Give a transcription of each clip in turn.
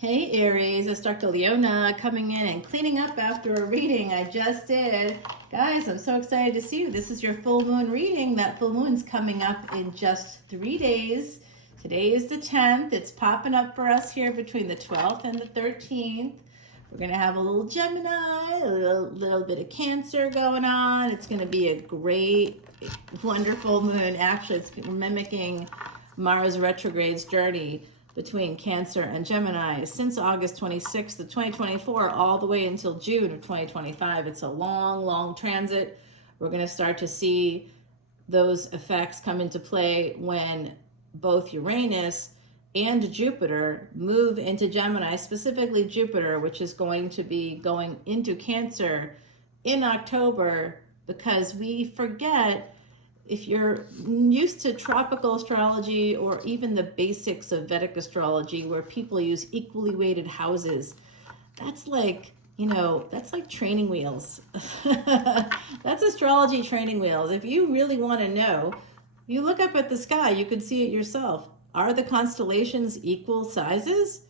Hey Aries, it's Dr. Leona coming in and cleaning up after a reading I just did. Guys, I'm so excited to see you. This is your full moon reading. That full moon's coming up in just 3 days. Today is the 10th. It's popping up for us here between the 12th and the 13th. We're going to have a little Gemini, a little bit of Cancer going on. It's going to be a great, wonderful moon. Actually, it's mimicking Mars retrograde's journey between Cancer and Gemini since August 26th of 2024 all the way until June of 2025. It's a long, long transit. We're going to start to see those effects come into play when both Uranus and Jupiter move into Gemini, specifically Jupiter, which is going to be going into Cancer in October, because we forget, if you're used to tropical astrology or even the basics of Vedic astrology where people use equally weighted houses, that's like, that's like training wheels. That's astrology training wheels. If you really want to know, you look up at the sky, you can see it yourself. Are the constellations equal sizes?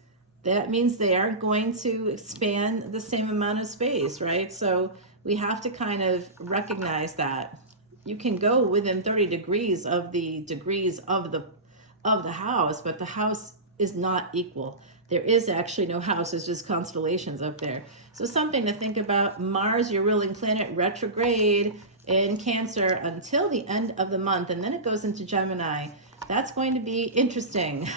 That means they aren't going to span the same amount of space, right? So we have to kind of recognize that. You can go within 30 degrees of the house, but the house is not equal. There is actually no house, it's just constellations up there. So something to think about. Mars, your ruling planet, retrograde in Cancer until the end of the month, and then it goes into Gemini. That's going to be interesting.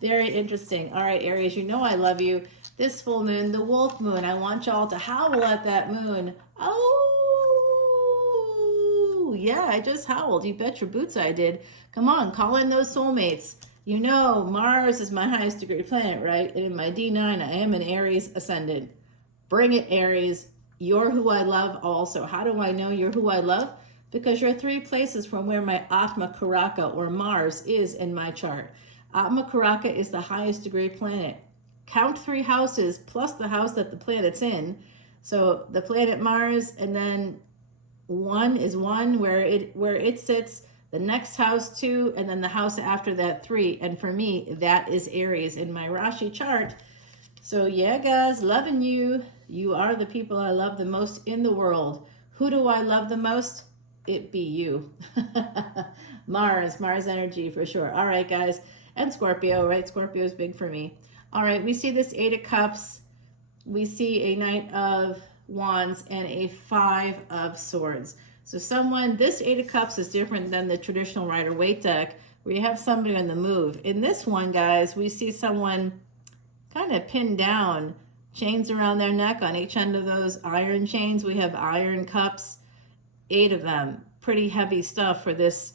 Very interesting. All right, Aries, you know I love you. This full moon, the wolf moon, I want y'all to howl at that moon. Oh, yeah, I just howled. You bet your boots I did. Come on, call in those soulmates. You know, Mars is my highest degree planet, right? And in my D9, I am an Aries ascendant. Bring it, Aries. You're who I love also. How do I know you're who I love? Because you're 3 places from where my Atma Karaka, or Mars, is in my chart. Atma Karaka is the highest degree planet. Count 3 houses plus the house that the planet's in. So the planet Mars, and then 1 is 1 where it sits, the next house 2, and then the house after that 3. And for me, that is Aries in my Rashi chart. So yeah, guys, loving you. You are the people I love the most in the world. Who do I love the most? It be you. Mars energy for sure. All right, guys. And Scorpio, right? Scorpio is big for me. All right, we see this 8 of Cups. We see a Knight of Wands and a 5 of Swords. So this 8 of Cups is different than the traditional Rider-Waite deck where you have somebody on the move. In this one, guys, we see someone kind of pinned down, chains around their neck. On each end of those iron chains, we have iron cups. 8 of them. Pretty heavy stuff for this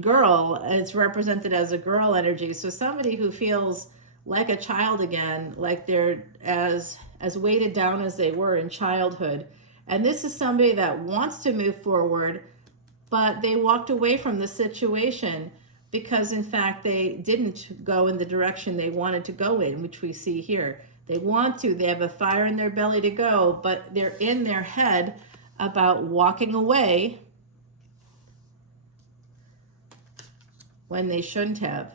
girl. It's represented as a girl energy. So somebody who feels like a child again, like they're as weighted down as they were in childhood. And this is somebody that wants to move forward, but they walked away from the situation because in fact they didn't go in the direction they wanted to go in, which we see here. They have a fire in their belly to go, but they're in their head about walking away when they shouldn't have.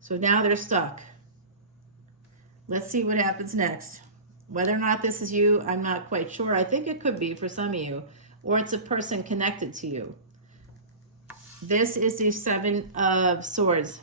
So now they're stuck. Let's see what happens next. Whether or not this is you, I'm not quite sure. I think it could be for some of you, or it's a person connected to you. This is the 7 of Swords.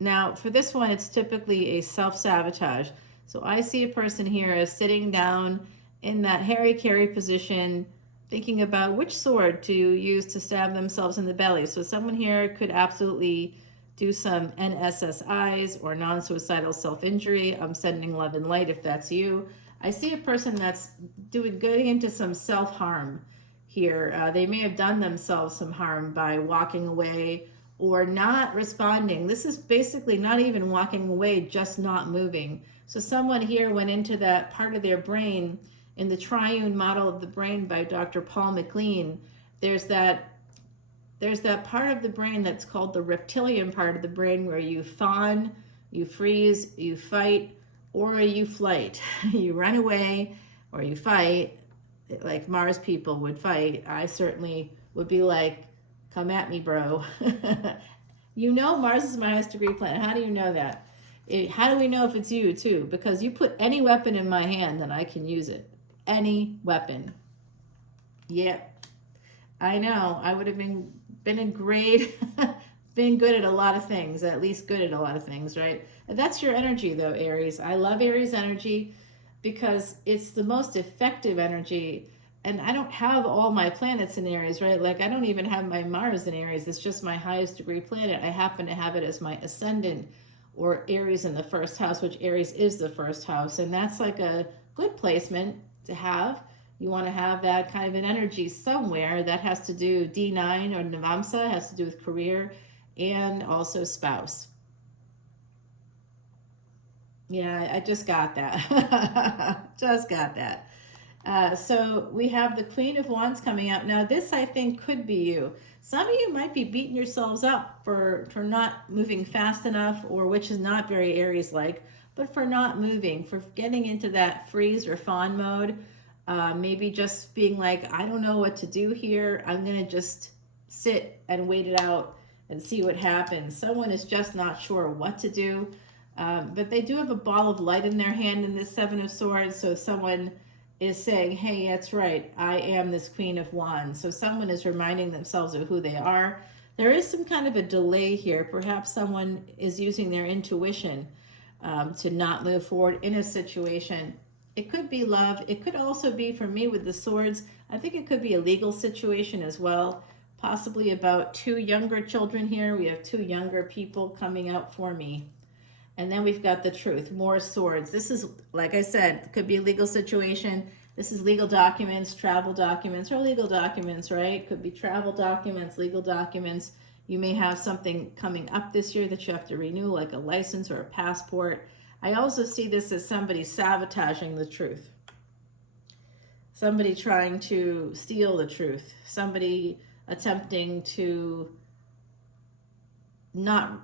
Now, for this one, it's typically a self-sabotage. So I see a person here as sitting down in that hara-kiri position, thinking about which sword to use to stab themselves in the belly. So someone here could absolutely do some NSSIs or non-suicidal self-injury. I'm sending love and light if that's you. I see a person that's going into some self-harm here. They may have done themselves some harm by walking away or not responding. This is basically not even walking away, just not moving. So someone here went into that part of their brain. In the triune model of the brain by Dr. Paul MacLean, there's that part of the brain that's called the reptilian part of the brain where you fawn, you freeze, you fight, or you flight. You run away or you fight, like Mars people would fight. I certainly would be like, come at me, bro. You know Mars is my highest degree planet. How do you know that? How do we know if it's you too? Because you put any weapon in my hand, then I can use it. Any weapon. Yep. I know. I would have been a great, been good at a lot of things, at least good at a lot of things, right? And that's your energy though, Aries. I love Aries energy because it's the most effective energy. And I don't have all my planets in Aries, right? Like I don't even have my Mars in Aries. It's just my highest degree planet. I happen to have it as my ascendant or Aries in the first house, which Aries is the first house. And that's like a good placement to have. You want to have that kind of an energy somewhere that has to do D9 or Navamsa, has to do with career and also spouse. Yeah, I just got that. Just got that. So we have the Queen of Wands coming out. Now this I think could be you. Some of you might be beating yourselves up for not moving fast enough, or which is not very Aries-like, but for not moving, for getting into that freeze or fawn mode. Maybe just being like, I don't know what to do here. I'm going to just sit and wait it out and see what happens. Someone is just not sure what to do. But they do have a ball of light in their hand in this Seven of Swords. So someone is saying, hey, that's right, I am this Queen of Wands. So someone is reminding themselves of who they are. There is some kind of a delay here. Perhaps someone is using their intuition to not move forward in a situation. It could be love. It could also be, for me with the swords, I think it could be a legal situation as well. Possibly about two younger children here. We have two younger people coming out for me. And then we've got the truth, more swords. This is, like I said, could be a legal situation. This is legal documents, travel documents, or legal documents, right? Could be travel documents, legal documents. You may have something coming up this year that you have to renew, like a license or a passport. I also see this as somebody sabotaging the truth. Somebody trying to steal the truth. Somebody attempting to not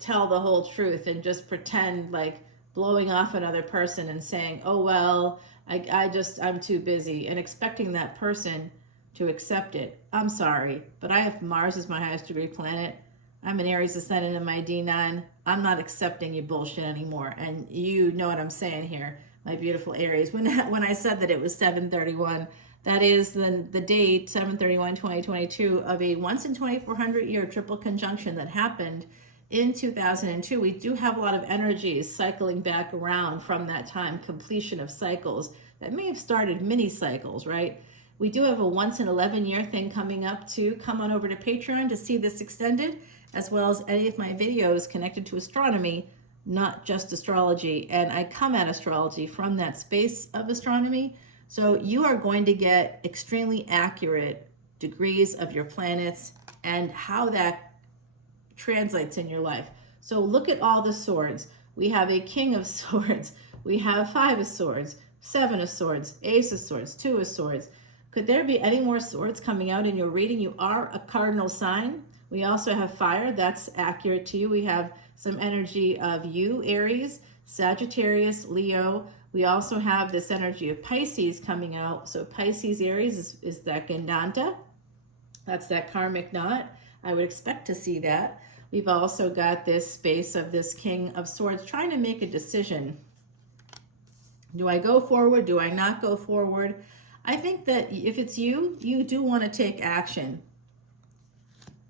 tell the whole truth and just pretend, like blowing off another person and saying, oh, well, I'm too busy, and expecting that person to accept it. I'm sorry, but I have Mars as my highest degree planet. I'm an Aries ascendant in my D9. I'm not accepting your bullshit anymore. And you know what I'm saying here, my beautiful Aries. When I said that it was 7/31, that is the date, 7/31/2022, of a once in 2400 year triple conjunction that happened in 2002. We do have a lot of energies cycling back around from that time, completion of cycles that may have started mini cycles, right? We do have a once in 11 year thing coming up too. Come on over to Patreon to see this extended, as well as any of my videos connected to astronomy, not just astrology. And I come at astrology from that space of astronomy. So you are going to get extremely accurate degrees of your planets and how that translates in your life. So look at all the swords. We have a King of Swords. We have 5 of Swords, 7 of Swords, Ace of Swords, 2 of Swords. Could there be any more swords coming out in your reading? You are a cardinal sign. We also have fire. That's accurate to you. We have some energy of you, Aries, Sagittarius, Leo. We also have this energy of Pisces coming out. So Pisces, Aries is that Gandanta. That's that karmic knot. I would expect to see that. We've also got this space of this King of Swords trying to make a decision. Do I go forward? Do I not go forward? I think that if it's you, you do want to take action.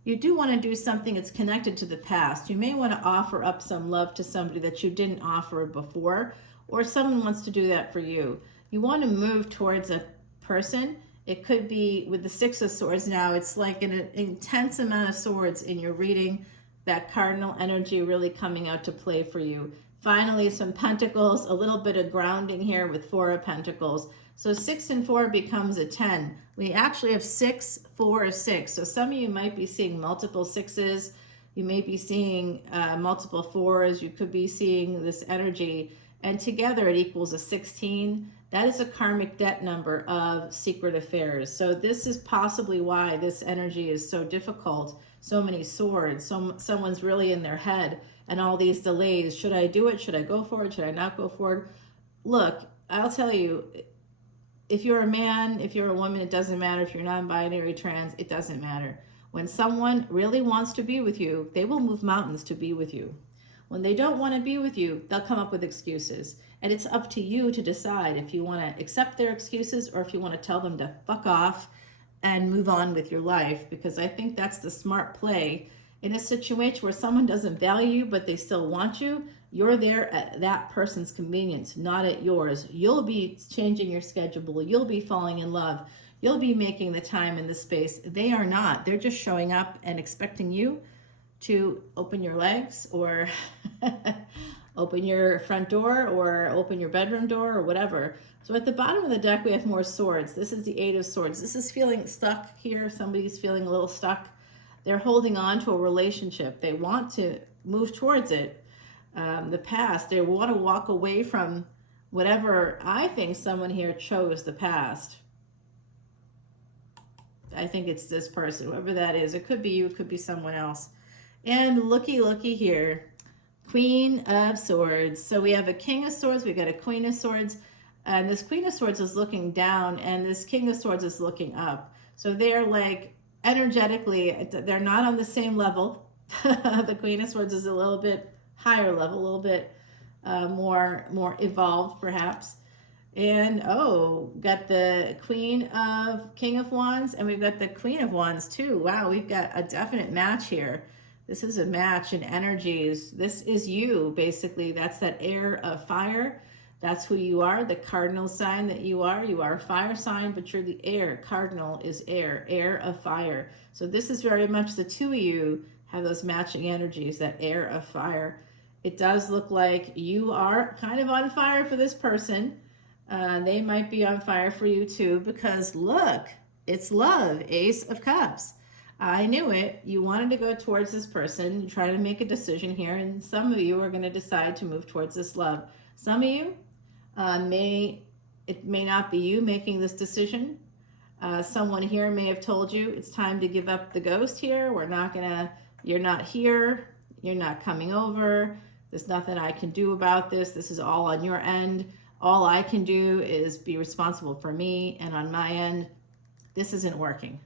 You do want to do something that's connected to the past. You may want to offer up some love to somebody that you didn't offer before, or someone wants to do that for you. You want to move towards a person. It could be with the 6 of Swords now. It's like an intense amount of swords in your reading, that cardinal energy really coming out to play for you. Finally, some pentacles, a little bit of grounding here with 4 of Pentacles. So 6 and 4 becomes a 10. We actually have 6, 4, 6. So some of you might be seeing multiple 6s. You may be seeing multiple 4s. You could be seeing this energy. And together it equals a 16. That is a karmic debt number of secret affairs. So this is possibly why this energy is so difficult. So many swords. Someone's really in their head. And all these delays. Should I do it? Should I go forward? Should I not go forward? Look, I'll tell you, if you're a man, if you're a woman, it doesn't matter. If you're non-binary, trans, it doesn't matter. When someone really wants to be with you, they will move mountains to be with you. When they don't want to be with you, they'll come up with excuses. And it's up to you to decide if you want to accept their excuses or if you want to tell them to fuck off and move on with your life. Because I think that's the smart play. In a situation where someone doesn't value you, but they still want you, you're there at that person's convenience, not at yours. You'll be changing your schedule. You'll be falling in love. You'll be making the time and the space. They are not. They're just showing up and expecting you to open your legs or open your front door or open your bedroom door or whatever. So at the bottom of the deck, we have more swords. This is the Eight of Swords. This is feeling stuck here. Somebody's feeling a little stuck. They're holding on to a relationship. They want to move towards it. The past, they want to walk away from whatever. I think someone here chose the past. I think it's this person, whoever that is. It could be you, it could be someone else. And looky here, Queen of Swords. So we have a King of Swords, we got a Queen of Swords, and this Queen of Swords is looking down, and this King of Swords is looking up. So they're like, energetically, they're not on the same level. The Queen of Swords is a little bit higher level, a little bit more evolved, perhaps. And got the King of Wands, and we've got the Queen of Wands too. Wow, we've got a definite match here. This is a match in energies. This is you, basically. That's that air of fire. That's who you are, the cardinal sign that you are. You are a fire sign, but you're the air. Cardinal is air, air of fire. So this is very much the two of you have those matching energies, that air of fire. It does look like you are kind of on fire for this person. They might be on fire for you too, because look, it's love, Ace of Cups. I knew it. You wanted to go towards this person. You try to make a decision here, and some of you are going to decide to move towards this love. Some of you, it may not be you making this decision. Someone here may have told you it's time to give up the ghost here. You're not here. You're not coming over. There's nothing I can do about this. This is all on your end. All I can do is be responsible for me, and on my end, this isn't working.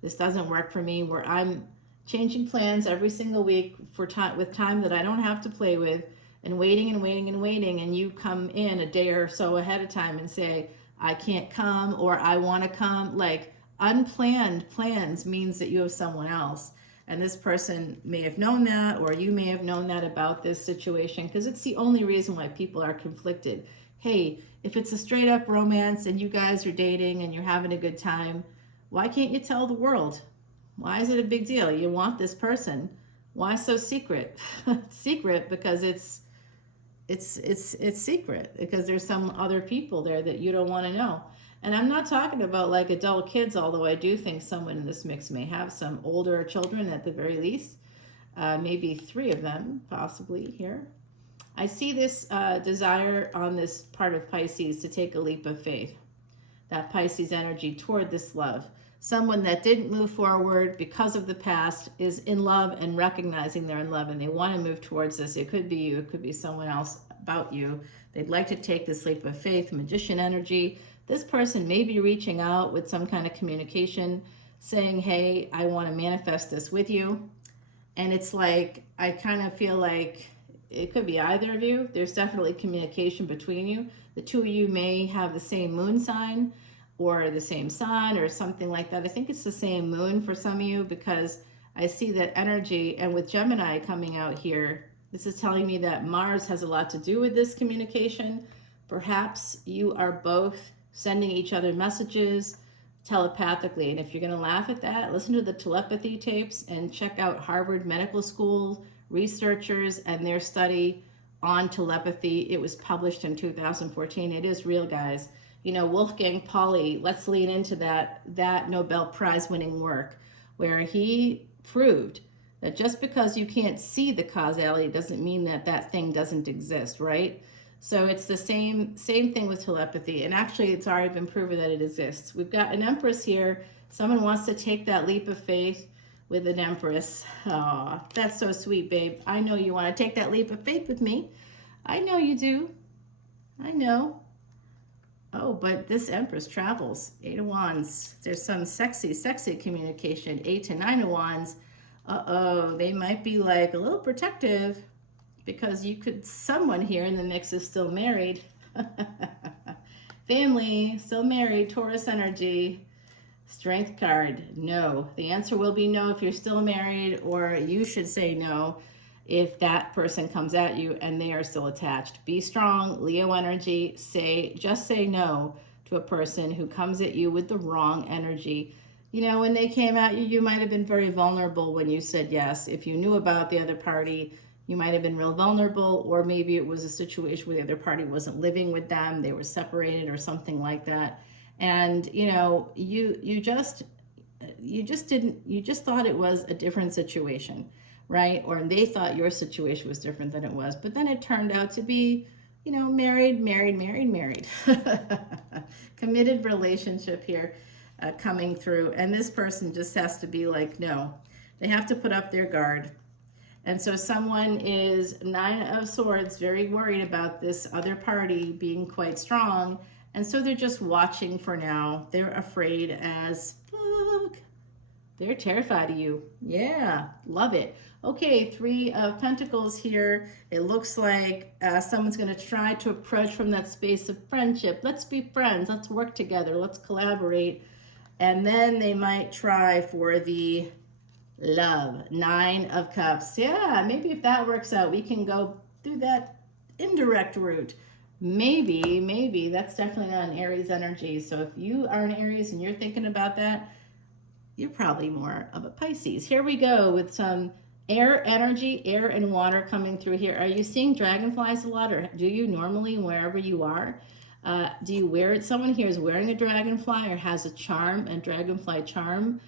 This doesn't work for me, where I'm changing plans every single week for with time that I don't have to play with, and waiting and waiting and waiting, and you come in a day or so ahead of time and say, I can't come, or I want to come. Like, unplanned plans means that you have someone else. And this person may have known that, or you may have known that about this situation, because it's the only reason why people are conflicted. Hey, if it's a straight up romance and you guys are dating and you're having a good time, why can't you tell the world? Why is it a big deal? You want this person. Why so secret? Secret because it's secret, because there's some other people there that you don't want to know. And I'm not talking about like adult kids, although I do think someone in this mix may have some older children at the very least. Maybe 3 of them, possibly here. I see this desire on this part of Pisces to take a leap of faith. That Pisces energy toward this love. Someone that didn't move forward because of the past is in love and recognizing they're in love, and they want to move towards this. It could be you, it could be someone else about you. They'd like to take this leap of faith, Magician energy. This person may be reaching out with some kind of communication saying, hey, I want to manifest this with you. And it's like, I kind of feel like it could be either of you. There's definitely communication between you. The two of you may have the same moon sign or the same sun or something like that. I think it's the same moon for some of you, because I see that energy. And with Gemini coming out here, this is telling me that Mars has a lot to do with this communication. Perhaps you are both sending each other messages telepathically. And if you're going to laugh at that, listen to the telepathy tapes and check out Harvard Medical School researchers and their study on telepathy. It was published in 2014. It is real, guys. You know, Wolfgang Pauli, let's lean into that Nobel Prize winning work, where he proved that just because you can't see the causality doesn't mean that that thing doesn't exist, right? So it's the same thing with telepathy. And actually, it's already been proven that it exists. We've got an Empress here. Someone wants to take that leap of faith with an Empress. Oh, that's so sweet, babe. I know you want to take that leap of faith with me. I know you do. I know. Oh, but this Empress travels. 8 of Wands. There's some sexy communication. 8 to 9 of Wands. Uh-oh, they might be like a little protective. because someone here in the mix is still married. Family, still married, Taurus energy. Strength card, no. The answer will be no if you're still married, or you should say no if that person comes at you and they are still attached. Be strong, Leo energy. Just say no to a person who comes at you with the wrong energy. You know, when they came at you, you might have been very vulnerable when you said yes. If you knew about the other party, you might have been real vulnerable, or maybe it was a situation where the other party wasn't living with them, they were separated or something like that. And you know, you just thought it was a different situation, right? Or they thought your situation was different than it was, but then it turned out to be, you know, married. Committed relationship here coming through, and this person just has to be like, no. They have to put up their guard. And so someone is 9 of Swords, very worried about this other party being quite strong. And so they're just watching for now. They're afraid as fuck. They're terrified of you. Yeah, love it. Okay, 3 of Pentacles here. It looks like someone's going to try to approach from that space of friendship. Let's be friends. Let's work together. Let's collaborate. And then they might try for the love. 9 of Cups. Yeah, maybe if that works out, we can go through that indirect route. Maybe. That's definitely not an Aries energy. So if you are an Aries and you're thinking about that, you're probably more of a Pisces. Here we go with some air energy, air and water coming through here. Are you seeing dragonflies a lot, or do you normally wherever you are? Do you wear it? Someone here is wearing a dragonfly or has a dragonfly charm.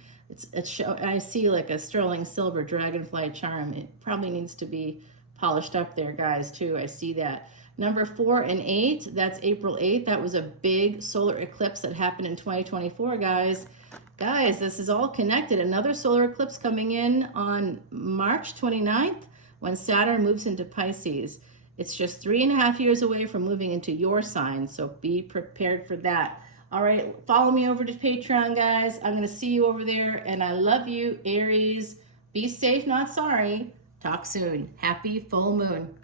I see like a sterling silver dragonfly charm. It probably needs to be polished up there, guys, too. I see that. Number 4 and 8, that's April 8th. That was a big solar eclipse that happened in 2024, guys. Guys, this is all connected. Another solar eclipse coming in on March 29th when Saturn moves into Pisces. It's just 3.5 years away from moving into your sign, so be prepared for that. All right, follow me over to Patreon, guys. I'm going to see you over there, and I love you, Aries. Be safe, not sorry. Talk soon. Happy full moon.